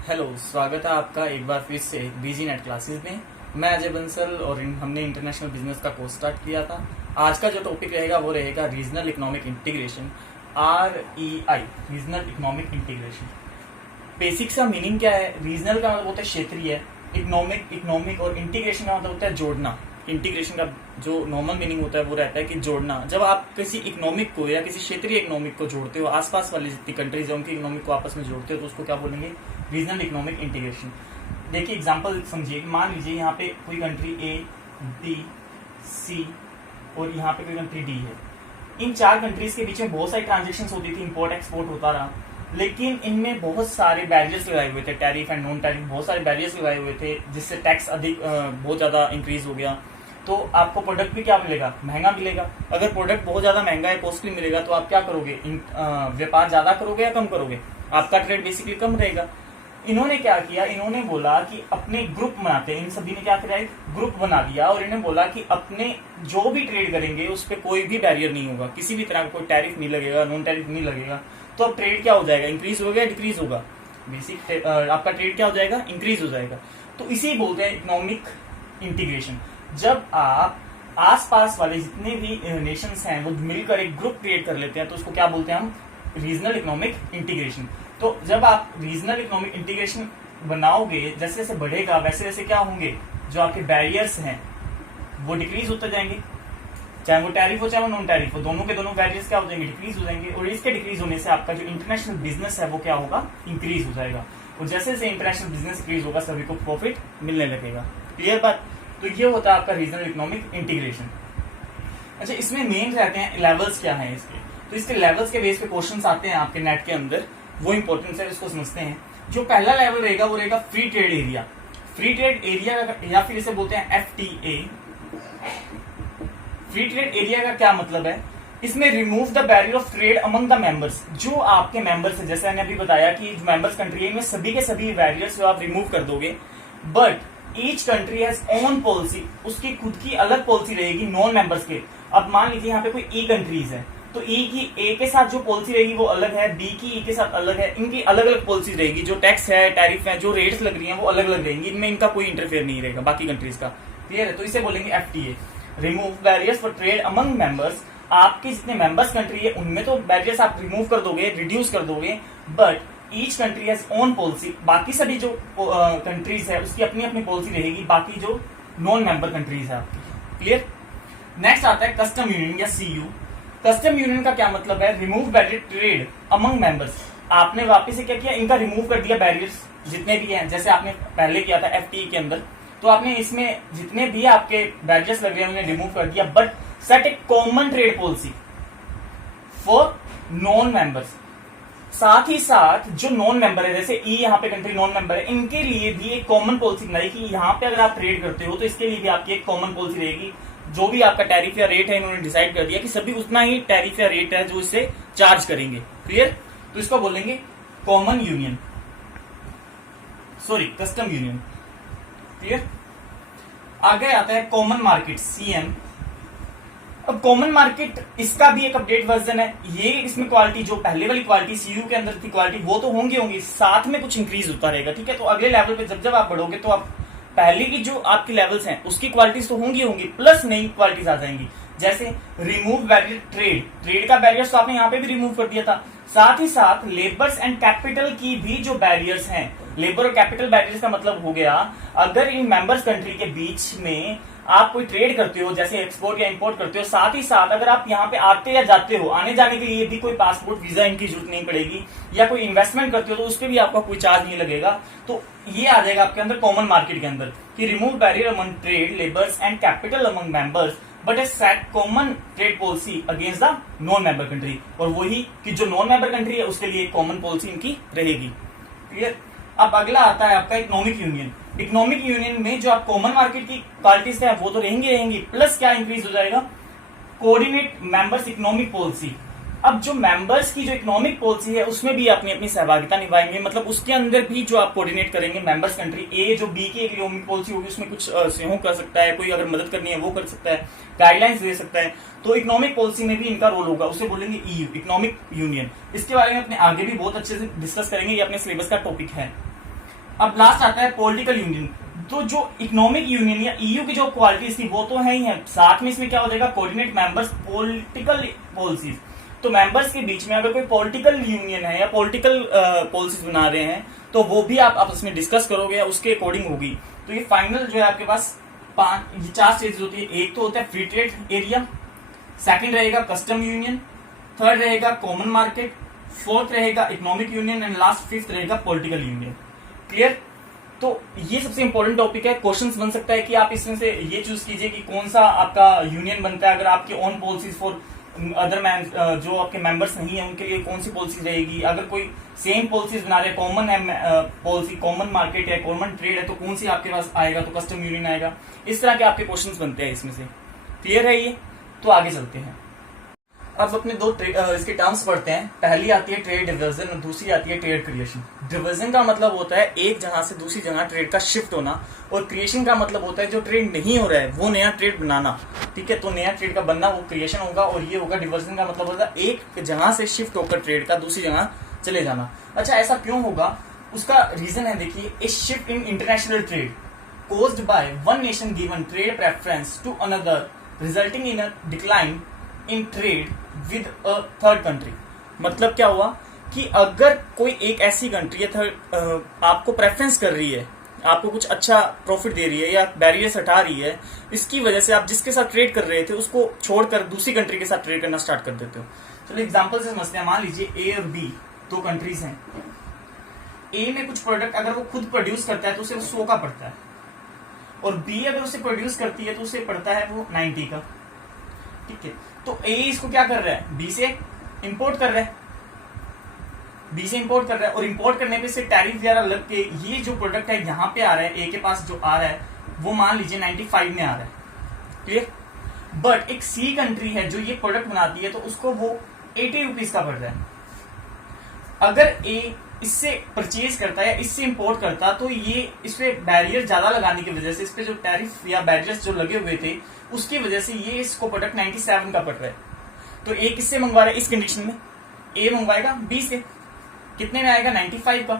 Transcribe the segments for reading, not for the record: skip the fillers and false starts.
Hello, स्वागत है आपका एक बार फिर से बीजी नेट क्लासेस में। मैं अजय बंसल और हमने इंटरनेशनल बिजनेस का कोर्स स्टार्ट किया था। आज का जो टॉपिक रहेगा वो रहेगा regional economic integration, REI, regional economic integration. Basics का मीनिंग क्या है? रीजनल का मतलब होता है क्षेत्रीय, इकोनॉमिक और इंटीग्रेशन का मतलब होता है जोड़ना। इंटीग्रेशन का जो नॉर्मल मीनिंग होता है वो रहता है कि जोड़ना। जब आप किसी इकोनॉमिक को या किसी क्षेत्रीय इकोनॉमिक को जोड़ते हो, आसपास वाली जितनी कंट्रीज है उनकी इकोनॉमिक को आपस में जोड़ते हो, तो उसको क्या बोलेंगे? Regional economic integration. देखिए एग्जांपल समझिए, मान लीजिए यहाँ पे कोई कंट्री ए, बी, सी और यहाँ पे कोई कंट्री डी है। इन चार कंट्रीज के बीच में बहुत सारी ट्रांजेक्शन होती थी, इंपोर्ट एक्सपोर्ट होता रहा, लेकिन इनमें बहुत सारे बैरियर्स लगाए हुए थे, टैरिफ एंड नॉन टैरिफ बहुत सारे बैरियर्स लगाए हुए थे, जिससे टैक्स अधिक बहुत ज्यादा इंक्रीज हो गया। तो आपको प्रोडक्ट भी क्या मिलेगा? महंगा मिलेगा। अगर प्रोडक्ट बहुत ज्यादा महंगा है, कॉस्टली मिलेगा, तो आप क्या करोगे? व्यापार ज्यादा करोगे या कम करोगे? आपका ट्रेड बेसिकली कम रहेगा। इन्होंने क्या किया? इन्होंने बोला कि अपने ग्रुप बनाते हैं। इन सभी ने क्या किया? एक ग्रुप बना लिया और इन्होंने बोला कि अपने जो भी ट्रेड करेंगे उस पर कोई भी बैरियर नहीं होगा, किसी भी तरह का कोई टैरिफ नहीं लगेगा, नॉन टैरिफ नहीं लगेगा। तो अब ट्रेड क्या हो जाएगा? इंक्रीज होगा या डिक्रीज होगा? बेसिक आपका ट्रेड क्या हो जाएगा? इंक्रीज हो जाएगा। तो इसी बोलते हैं इकोनॉमिक इंटीग्रेशन। जब आप आसपास वाले जितने भी नेशंस हैं वो मिलकर एक ग्रुप क्रिएट कर लेते हैं, तो उसको क्या बोलते हैं हम? Regional economic integration. तो जब आप रीजनल इकोनॉमिक इंटीग्रेशन बनाओगे, जैसे जैसे बढ़ेगा वैसे वैसे क्या होंगे? जो आपके बैरियर्स हैं वो डिक्रीज होते जाएंगे, चाहे वो टैरिफ हो चाहे वो नॉन टैरिफ हो, दोनों के दोनों बैरियर्स क्या हो जाएंगे? डिक्रीज हो जाएंगे। और इसके डिक्रीज होने से आपका जो इंटरनेशनल बिजनेस है वो क्या होगा? इंक्रीज हो जाएगा। और जैसे जैसे इंटरनेशनल बिजनेस इंक्रीज होगा सभी को प्रॉफिट मिलने लगेगा। क्लियर बात? तो ये होता है आपका रीजनल इकोनॉमिक इंटीग्रेशन। अच्छा, इसमें मेन रहते हैं लेवल्स क्या हैं इसके। तो इसके लेवल्स के बेस पे क्वेश्चंस आते हैं आपके नेट के अंदर, वो इंपॉर्टेंट है, इसको समझते हैं। जो पहला लेवल रहेगा वो रहेगा free trade area. Free trade area या फिर इसे बोलते हैं FTA। फ्री ट्रेड एरिया का क्या मतलब है? इसमें remove the barrier of trade among the members. जो आपके मेंबर्स है, जैसे मैंने अभी बताया कि जो मेंबर्स कंट्री है, इनमें सभी के सभी बैरियर्स जो आप रिमूव कर दोगे, but each country has own policy, उसकी खुद की अलग पॉलिसी रहेगी नॉन मेंबर्स के। अब मान लीजिए यहाँ पे कोई ई कंट्रीज है, तो ई की ए के साथ जो पॉलिसी रहेगी वो अलग है, बी की ई के साथ अलग है, इनकी अलग अलग पॉलिसी रहेगी। जो टैक्स है, टैरिफ है, जो रेट्स लग रही है वो अलग अलग रहेंगी, इनमें इनका कोई इंटरफेयर नहीं रहेगा बाकी कंट्रीज का। क्लियर है? तो इसे बोलेंगे FTA, remove barriers for trade among members. आपके जितने मेंबर्स कंट्री है उनमें तो बैरियर्स आप रिमूव कर दोगे, रिड्यूस कर दोगे, but each country has own policy. बाकी सभी जो कंट्रीज है उसकी अपनी अपनी पॉलिसी रहेगी, बाकी जो नॉन मेंबर कंट्रीज है आपकी। क्लियर? नेक्स्ट आता है कस्टम यूनियन या CU। कस्टम यूनियन का क्या मतलब है? Remove barrier trade among members. आपने वापिस से क्या किया? इनका रिमूव कर दिया बैरियर्स जितने भी हैं, जैसे आपने पहले किया था FTA के अंदर। तो आपने इसमें जितने भी आपके बैरियर्स लग रहे हैं उन्हें रिमूव कर दिया, but set A common trade policy for non members. साथ ही साथ जो नॉन मेंबर है, जैसे ई यहाँ पे कंट्री नॉन मेंबर है, इनके लिए भी एक कॉमन पॉलिसी बनाई कि यहाँ पे अगर आप ट्रेड करते हो तो इसके लिए भी आपकी एक कॉमन पॉलिसी रहेगी। जो भी आपका टैरिफ या रेट है इन्होंने डिसाइड कर दिया कि सभी उतना ही टैरिफ या रेट है जो इससे चार्ज करेंगे। क्लियर? तो इसको बोलेंगे common union, sorry custom union. Clear? आगे आता है कॉमन मार्केट, CM। अब कॉमन मार्केट इसका भी एक अपडेट वर्जन है। ये इसमें क्वालिटी जो पहले वाली क्वालिटी CU के अंदर थी क्वालिटी वो तो होंगी, साथ में कुछ इंक्रीज होता रहेगा। ठीक है? तो अगले लेवल पे जब जब आप बढ़ोगे तो आप पहले की जो आपकी लेवल्स हैं उसकी क्वालिटीज तो होंगी प्लस नई क्वालिटीज आ जाएंगी। जैसे रिमूव बैरियर ट्रेड, ट्रेड का बैरियर्स तो आपने यहाँ पे भी रिमूव कर दिया था। साथ ही साथ लेबर्स एंड कैपिटल की भी जो बैरियर्स हैं, लेबर और कैपिटल बैरियर्स का मतलब हो गया, अगर इन मेंबर्स कंट्री के बीच में आप कोई ट्रेड करते हो, जैसे एक्सपोर्ट या इंपोर्ट करते हो, साथ ही साथ अगर आप यहाँ पे आते या जाते हो, आने जाने के लिए भी कोई पासपोर्ट वीजा इनकी जरूरत नहीं पड़ेगी, या कोई इन्वेस्टमेंट करते हो तो उस पर भी आपका कोई चार्ज नहीं लगेगा। तो ये आ जाएगा आपके अंदर कॉमन मार्केट के अंदर कि remove barrier among trade, labours and capital among members, but A set common trade policy against the non member country. और वही कि जो नॉन मेंबर कंट्री है उसके लिए कॉमन पॉलिसी इनकी रहेगी। क्लियर? अब अगला आता है आपका इकोनॉमिक यूनियन। इकोनॉमिक यूनियन में जो आप कॉमन मार्केट की क्वालिटीज है वो तो रहेंगी, प्लस क्या इंक्रीज हो जाएगा? Coordinate members economic policy. अब जो मेंबर्स की जो इकोनॉमिक पॉलिसी है उसमें भी अपनी अपनी सहभागिता निभाएंगे, मतलब उसके अंदर भी जो आप कोऑर्डिनेट करेंगे मेंबर्स कंट्री ए, जो बी की इकोनॉमिक पॉलिसी होगी उसमें कुछ सहयोग कर सकता है, कोई अगर मदद करनी है वो कर सकता है, गाइडलाइंस दे सकता है। तो इकोनॉमिक पॉलिसी में भी इनका रोल होगा, उसे बोलेंगे EU, इकोनॉमिक यूनियन। इसके बारे में अपने आगे भी बहुत अच्छे से डिस्कस करेंगे, ये अपने सिलेबस का टॉपिक है। अब लास्ट आता है पॉलिटिकल यूनियन। तो जो इकोनॉमिक यूनियन या ईयू की जो क्वालिटीज थी वो तो है ही है, साथ में इसमें क्या हो जाएगा, कोऑर्डिनेट मेंबर्स पॉलिटिकल पॉलिसीज। तो मेंबर्स के बीच में अगर कोई पॉलिटिकल यूनियन है या पॉलिटिकल पॉलिसीज बना रहे हैं तो वो भी आप आपस में डिस्कस करोगे या उसके अकॉर्डिंग होगी। तो ये फाइनल जो है आपके पास 4 स्टेजेस होती है। एक तो होता है फ्री ट्रेड एरिया, सेकंड रहेगा कस्टम यूनियन, थर्ड रहेगा कॉमन मार्केट, फोर्थ रहेगा economic union and last fifth रहेगा पॉलिटिकल यूनियन। क्लियर? तो ये सबसे इंपॉर्टेंट टॉपिक है। क्वेश्चंस बन सकता है कि आप इसमें से ये चूज कीजिए कि कौन सा आपका यूनियन बनता है। अगर आपकी own policies for other man जो आपके मेंबर्स नहीं है उनके लिए कौन सी पॉलिसी रहेगी। अगर कोई सेम पॉलिसीज बना रहे, कॉमन है पॉलिसी, कॉमन मार्केट है, कॉमन ट्रेड है, तो कौन सी आपके पास आएगा, तो कस्टम यूनियन आएगा। इस तरह के आपके क्वेश्चंस बनते हैं इसमें से। क्लियर है ये? तो आगे चलते हैं। अब अपने दो इसके टर्म्स पढ़ते हैं। पहली आती है ट्रेड डिवीजन और दूसरी आती है ट्रेड क्रिएशन। डिवीजन का मतलब होता है एक जगह से दूसरी जगह ट्रेड का शिफ्ट होना, और क्रिएशन का मतलब होता है जो ट्रेड नहीं हो रहा है वो नया ट्रेड बनाना। ठीक है, तो नया ट्रेड का बनना वो क्रिएशन होगा, और ये होगा डिवीजन का मतलब होता है एक जगह से शिफ्ट होकर ट्रेड का दूसरी जगह चले जाना। अच्छा, ऐसा क्यों होगा? उसका रीजन है, देखिए, a shift in international trade caused by one nation given trade preference to another resulting in a decline in trade with a third country। मतलब क्या हुआ कि अगर कोई एक ऐसी कंट्री है आपको प्रेफरेंस कर रही है, आपको कुछ अच्छा प्रॉफिट दे रही है या बैरियर्स हटा रही है, इसकी वजह से आप जिसके साथ ट्रेड कर रहे थे उसको छोड़कर दूसरी कंट्री के साथ ट्रेड करना स्टार्ट कर देते हो। चलो एग्जांपल से समझते हैं। मान लीजिए ए और बी दो कंट्रीज हैं। ए में कुछ प्रोडक्ट अगर वो खुद प्रोड्यूस करता है तो उसे 100 का पड़ता है, और बी अगर उसे प्रोड्यूस करती है तो उसे पड़ता है वो 90 का। ठीक है, तो ए इसको क्या कर रहा है, बी से इंपोर्ट कर रहा है, और इंपोर्ट करने पे से टैरिफ वगैरह लग के ये जो प्रोडक्ट है यहाँ पे आ रहा है, ए के पास जो आ रहा है वो मान लीजिए 95 में आ रहा है। क्लियर? बट एक सी कंट्री है जो ये प्रोडक्ट बनाती है तो उसको वो 80 रुपीज का पड़ रहा है। अगर ए इससे परचेज करता है या इससे इंपोर्ट करता तो ये इस पे बैरियर ज्यादा लगाने की वजह से, इस पे जो टैरिफ या बैरियर्स जो लगे हुए थे उसकी वजह से ये इसको प्रोडक्ट 97 का पड़ रहा है। तो ए किससे मंगवा रहा है इस कंडीशन में? ए मंगवाएगा बी से, कितने में आएगा? 95 का।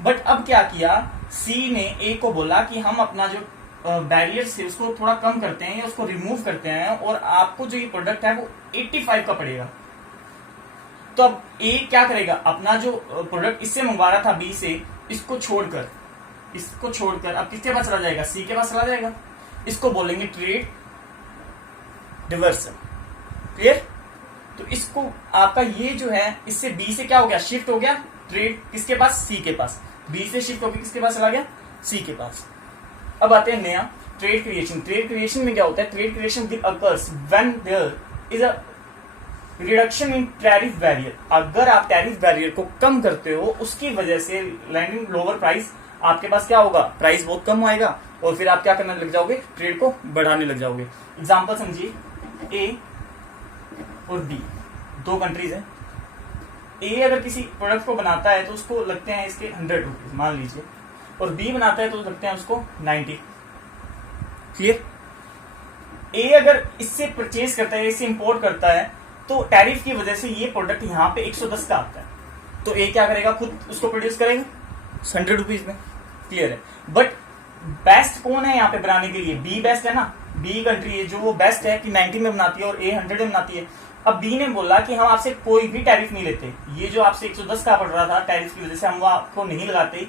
बट अब क्या किया, सी ने ए को बोला कि हम अपना जो बैरियर्स थे उसको थोड़ा कम करते हैं या उसको रिमूव करते हैं, और आपको जो ये प्रोडक्ट है वो 85 का पड़ेगा। तो अब ए क्या करेगा, अपना जो प्रोडक्ट इससे मंगवा रहा था बी से, इसको छोड़कर अब किसके पास चला जाएगा? सी के पास चला जाएगा। इसको बोलेंगे ट्रेड डिवर्सन। क्लियर? तो इसको आपका ये जो है इससे बी से क्या हो गया, शिफ्ट हो गया ट्रेड किसके पास? सी के पास। बी से शिफ्ट होकर किसके पास चला गया? सी के पास। अब आते हैं नया ट्रेड क्रिएशन। ट्रेड क्रिएशन में क्या होता है? Trade creation occurs when there is a reduction in tariff barrier. अगर आप टैरिफ बैरियर को कम करते हो उसकी वजह से लैंडिंग लोअर प्राइस, आपके पास क्या होगा, प्राइस बहुत कम आएगा, और फिर आप क्या करने लग जाओगे, ट्रेड को बढ़ाने लग जाओगे। एग्जांपल समझिए, ए और बी दो कंट्रीज हैं। ए अगर किसी प्रोडक्ट को बनाता है तो उसको लगते हैं इसके 100 रुपीज मान लीजिए, और बी बनाता है तो लगते हैं उसको 90। क्लियर? ए अगर इससे परचेज करता है, इससे इंपोर्ट करता है, तो टैरिफ की वजह से ये प्रोडक्ट यहाँ पे 110 का आता है, तो ए क्या करेगा, खुद उसको प्रोड्यूस करेगा 100 रुपीज में। क्लियर है? बट बेस्ट कौन है यहाँ पे बनाने के लिए? बी बेस्ट है ना, बी कंट्री है जो वो बेस्ट है कि 90 में बनाती है और ए 100 में बनाती है। अब बी ने बोला कि हम आपसे कोई भी टैरिफ नहीं लेते, ये जो आपसे 110 का पड़ रहा था टैरिफ की वजह से हम वो आपको नहीं लगाते,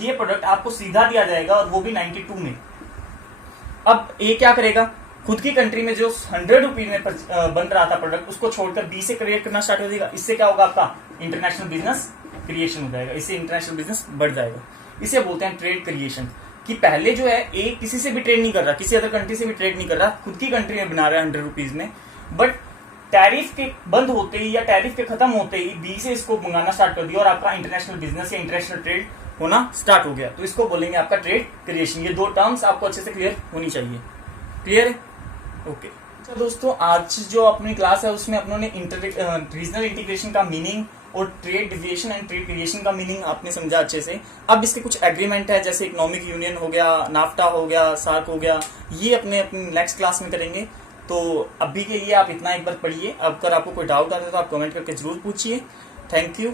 ये प्रोडक्ट आपको सीधा दिया जाएगा और वो भी 92 में। अब ए क्या करेगा, खुद की कंट्री में जो 100 रुपीज में बन रहा था प्रोडक्ट उसको छोड़कर बी से क्रिएट करना स्टार्ट कर देगा। इससे क्या होगा, आपका इंटरनेशनल बिजनेस क्रिएशन हो जाएगा, इससे इंटरनेशनल बिजनेस बढ़ जाएगा। इसे बोलते हैं ट्रेड क्रिएशन। कि पहले जो है ए किसी से भी ट्रेड नहीं कर रहा, किसी अदर कंट्री से भी ट्रेड नहीं कर रहा, खुद की कंट्री में बना रहा है 100 रुपीज में, बट टैरिफ के बंद होते ही या टैरिफ के खत्म होते ही बी से इसको मंगाना स्टार्ट कर दिया और आपका इंटरनेशनल बिजनेस या इंटरनेशनल ट्रेड होना स्टार्ट हो गया। तो इसको बोलेंगे आपका ट्रेड क्रिएशन। ये दो टर्म्स आपको अच्छे से क्लियर होनी चाहिए। क्लियर है? ओके। तो दोस्तों आज जो अपनी क्लास है उसमें अपनों ने रीजनल इंटीग्रेशन का मीनिंग और trade deviation and trade creation का मीनिंग आपने समझा अच्छे से। अब इसके कुछ एग्रीमेंट है, जैसे इकोनॉमिक यूनियन हो गया, नाफ्टा हो गया, सार्क हो गया, ये अपने नेक्स्ट क्लास में करेंगे। तो अभी के लिए आप इतना एक बार पढ़िए। अगर आपको कोई डाउट आता है तो आप कमेंट करके जरूर पूछिए। Thank you.